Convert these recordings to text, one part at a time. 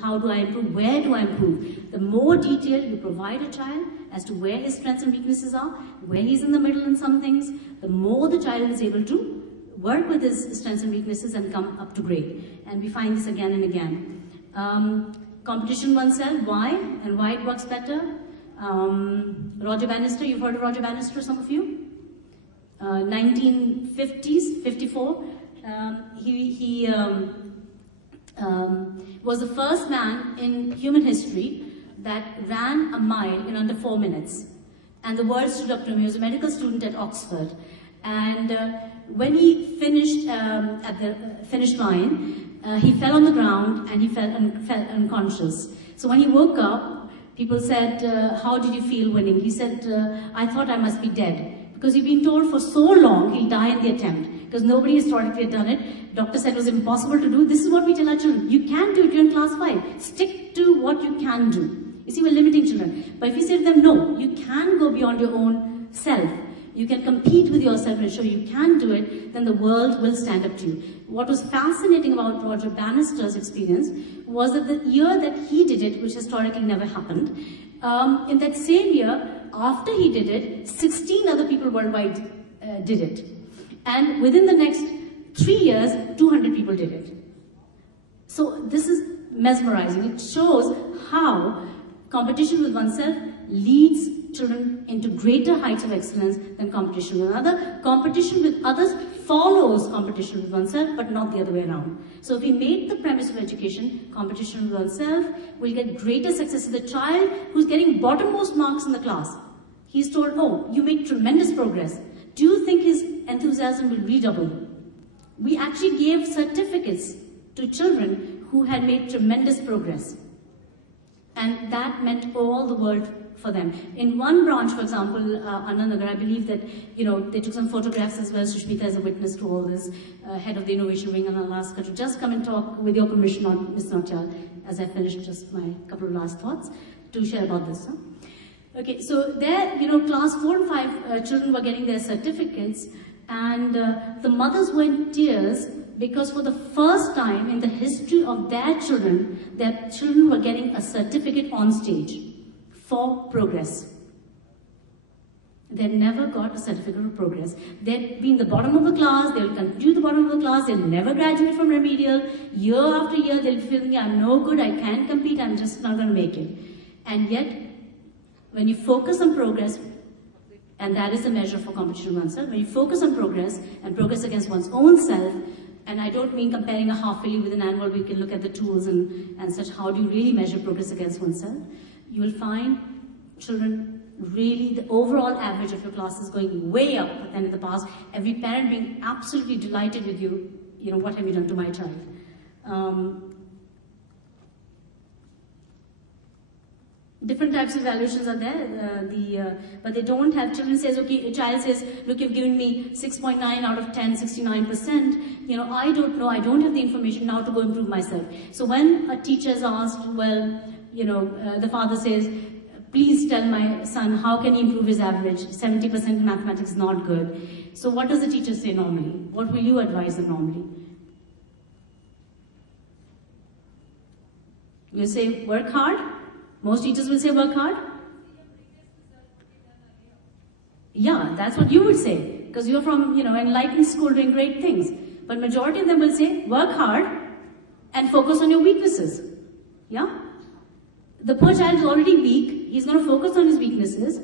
how do I improve, where do I improve. The more detail you provide a child as to where his strengths and weaknesses are, where he's in the middle in some things, the more the child is able to work with his strengths and weaknesses and come up to grade. And we find this again and again. Competition oneself, why and why it works better. Roger Bannister, you've heard of Roger Bannister, some of you? 1950s, 54. He was the first man in human history that ran a mile in under 4 minutes. And the world stood up to him. He was a medical student at Oxford. And when he finished at the finish line, he fell on the ground and he fell unconscious. So when he woke up, people said, how did you feel winning? He said, I thought I must be dead. Because he'd been told for so long he'll die in the attempt. Because nobody historically had done it. Doctor said it was impossible to do. This is what we tell our children. You can do it, you're in class 5. Stick to what you can do. You see, we're limiting children. But if you say to them, no, you can go beyond your own self. You can compete with yourself and show you can do it, then the world will stand up to you. What was fascinating about Roger Bannister's experience was that the year that he did it, which historically never happened, in that same year, after he did it, 16 other people worldwide did it. And within the next 3 years, 200 people did it. So this is mesmerizing. It shows how competition with oneself leads children into greater heights of excellence than competition with another. Competition with others follows competition with oneself, but not the other way around. So if we make the premise of education competition with oneself, we'll get greater success. The child who's getting bottommost marks in the class, he's told, oh, you make tremendous progress. Do you think his enthusiasm will redouble? We actually gave certificates to children who had made tremendous progress. And that meant all the world for them. In one branch, for example, Anandnagar, I believe that, they took some photographs as well. Sushmita is a witness to all this, head of the innovation wing, and I'll ask her to just come and talk with your permission on Ms. Nautiyal, as I finished just my couple of last thoughts, to share about this. Huh? Okay, so there, class 4 and 5 children were getting their certificates, and the mothers were in tears because for the first time in the history of their children were getting a certificate on stage for progress. They never got a certificate of progress. They'd been the bottom of the class, they'll continue the bottom of the class, they'll never graduate from remedial. Year after year, they'll be feeling, I'm no good, I can't compete, I'm just not going to make it. And yet, when you focus on progress, and that is a measure for competition with oneself, when you focus on progress and progress against one's own self, and I don't mean comparing a half-yearly with an annual, we can look at the tools and such, how do you really measure progress against oneself? You will find children really, the overall average of your class is going way up than in the past. Every parent being absolutely delighted with you, what have you done to my child? Different types of evaluations are there, but they don't have, children says, okay, a child says, look, you've given me 6.9 out of 10, 69%, I don't know, I don't have the information now to go improve myself. So when a teacher is asked, well, the father says, please tell my son, how can he improve his average? 70% in mathematics is not good. So what does the teacher say normally? What will you advise them normally? You say, work hard? Most teachers will say, work hard. Yeah, that's what you would say, because you're from, enlightened school doing great things. But majority of them will say, work hard and focus on your weaknesses. Yeah? The poor child is already weak. He's going to focus on his weaknesses.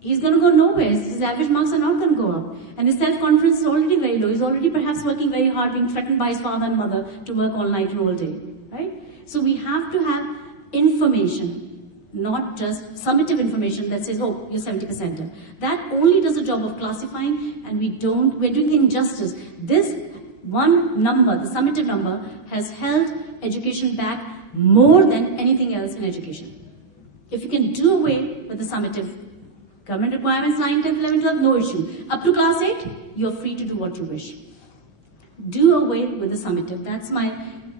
He's going to go nowhere. His average marks are not going to go up. And his self-confidence is already very low. He's already perhaps working very hard, being threatened by his father and mother to work all night and all day. Right? So we have to have information, not just summative information that says, oh, you're 70%. That only does a job of classifying, and we're doing injustice. This one number, the summative number, has held education back more than anything else in education. If you can do away with the summative government requirements, 9, 10, 11, 12, no issue. Up to class 8, you're free to do what you wish. Do away with the summative. That's my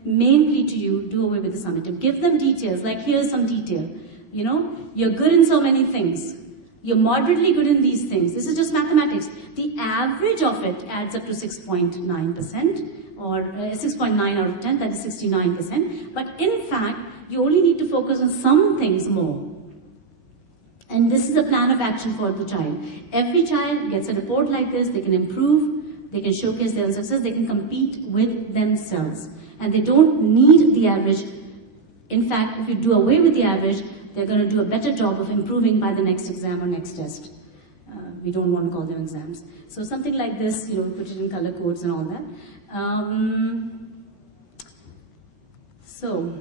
main plea to you, do away with the summative. Give them details, like here's some detail. You're good in so many things. You're moderately good in these things. This is just mathematics. The average of it adds up to 6.9%, or 6.9 out of 10, that is 69%. But in fact, You only need to focus on some things more. And this is a plan of action for the child. Every child gets a report like this, they can improve, they can showcase their own success, they can compete with themselves. And they don't need the average. In fact, if you do away with the average, they're going to do a better job of improving by the next exam or next test. We don't want to call them exams. So something like this, we put it in color codes and all that. So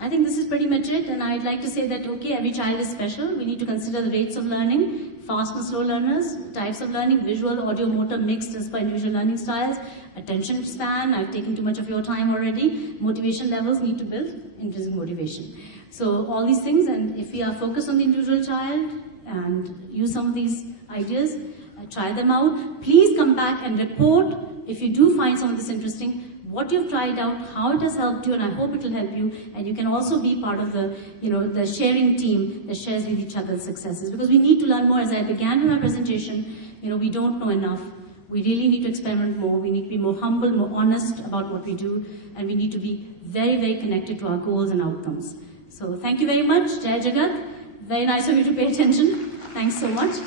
I think this is pretty much it, and I'd like to say that, okay, every child is special. We need to consider the rates of learning, fast and slow learners, types of learning, visual, audio, motor, mixed as per individual learning styles, attention span, I've taken too much of your time already, motivation levels, need to build intrinsic motivation. So all these things, and if we are focused on the individual child and use some of these ideas, try them out, please come back and report if you do find some of this interesting, what you've tried out, how it has helped you, and I hope it will help you. And you can also be part of the, the sharing team that shares with each other's successes. Because we need to learn more. As I began with my presentation, we don't know enough. We really need to experiment more. We need to be more humble, more honest about what we do. And we need to be very, very connected to our goals and outcomes. So thank you very much. Jai Jagat. Very nice of you to pay attention. Thanks so much.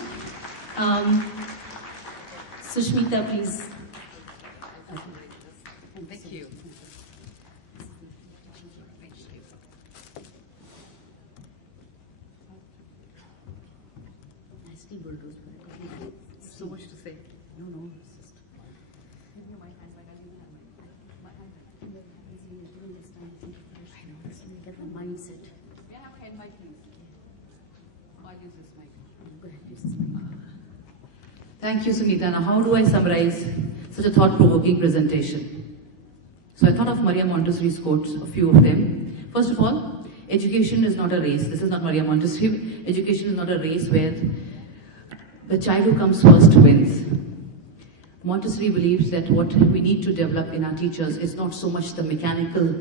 Sushmita, please. Thank you. So much to say. No, it's just. Give me my hands like I didn't have my hand. I know, this will get the mindset. May I have a hand mic, please? I'll use this mic. Go ahead, use this mic. Thank you, Sunita. Now, how do I summarize such a thought-provoking presentation? So I thought of Maria Montessori's quotes, a few of them. First of all, education is not a race. This is not Maria Montessori. Education is not a race where the child who comes first wins. Montessori believes that what we need to develop in our teachers is not so much the mechanical,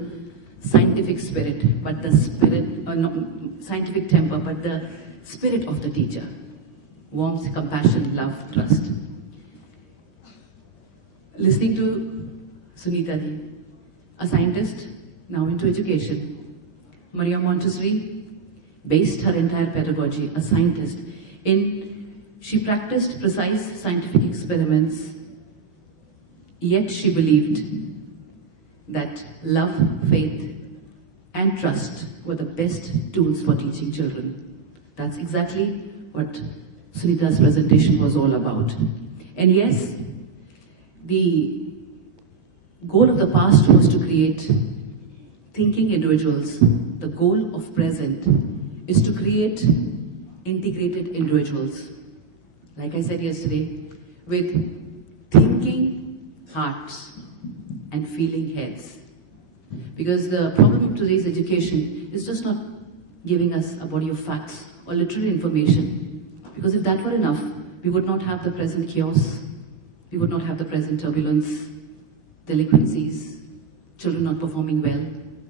scientific spirit, but the spirit, scientific temper, but the spirit of the teacher. Warmth, compassion, love, trust. Listening to Sunita Ji, a scientist, now into education. Maria Montessori based her entire pedagogy, a scientist, she practiced precise scientific experiments, yet she believed that love, faith, and trust were the best tools for teaching children. That's exactly what Sunita's presentation was all about. And yes, the goal of the past was to create thinking individuals. The goal of present is to create integrated individuals. Like I said yesterday, with thinking hearts and feeling heads. Because the problem of today's education is just not giving us a body of facts or literary information. Because if that were enough, we would not have the present chaos, we would not have the present turbulence, delinquencies, children not performing well,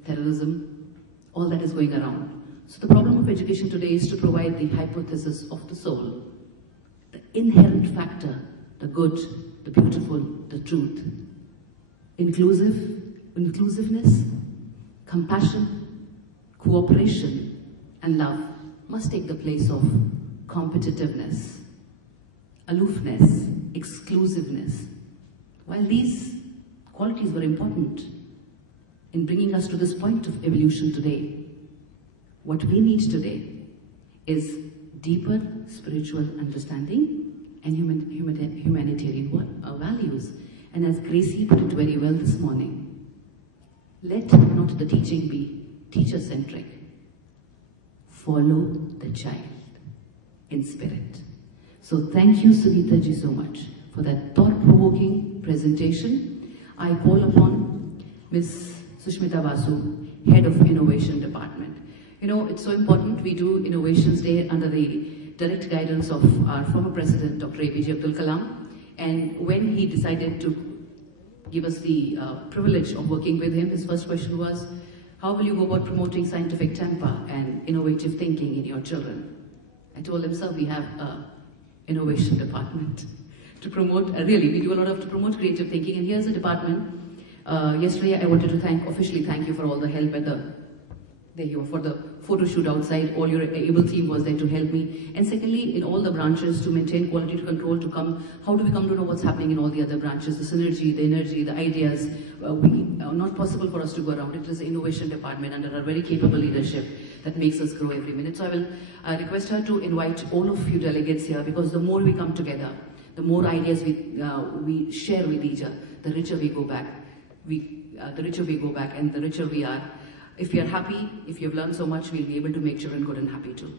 terrorism, all that is going around. So the problem of education today is to provide the hypothesis of the soul, the inherent factor, the good, the beautiful, the truth. Inclusiveness, compassion, cooperation, and love must take the place of competitiveness, aloofness, exclusiveness. While these qualities were important in bringing us to this point of evolution today, what we need today is deeper spiritual understanding and humanitarian values. And as Gracie put it very well this morning, let not the teaching be teacher-centric. Follow the child in spirit. So thank you, Sunita ji, so much for that thought-provoking presentation. I call upon Ms. Sushmita Basu, Head of Innovation Department. You know, it's so important we do Innovations Day under the direct guidance of our former President, Dr. APJ Abdul Kalam. And when he decided to give us the privilege of working with him, his first question was, how will you go about promoting scientific temper and innovative thinking in your children? I told him, sir, we have an innovation department to promote, really, we do a lot to promote creative thinking. And here's a department. Yesterday, I wanted to officially thank you for all the help at the There you are for the photo shoot outside. All your able team was there to help me. And secondly, in all the branches, to maintain quality control, how do we come to know what's happening in all the other branches? The synergy, the energy, the ideas. Not possible for us to go around. It is the innovation department under a very capable leadership that makes us grow every minute. So I will request her to invite all of you delegates here, because the more we come together, the more ideas we share with each other, the richer we go back. The richer we go back and the richer we are. If we are happy, if you've learned so much, we'll be able to make children good and happy too.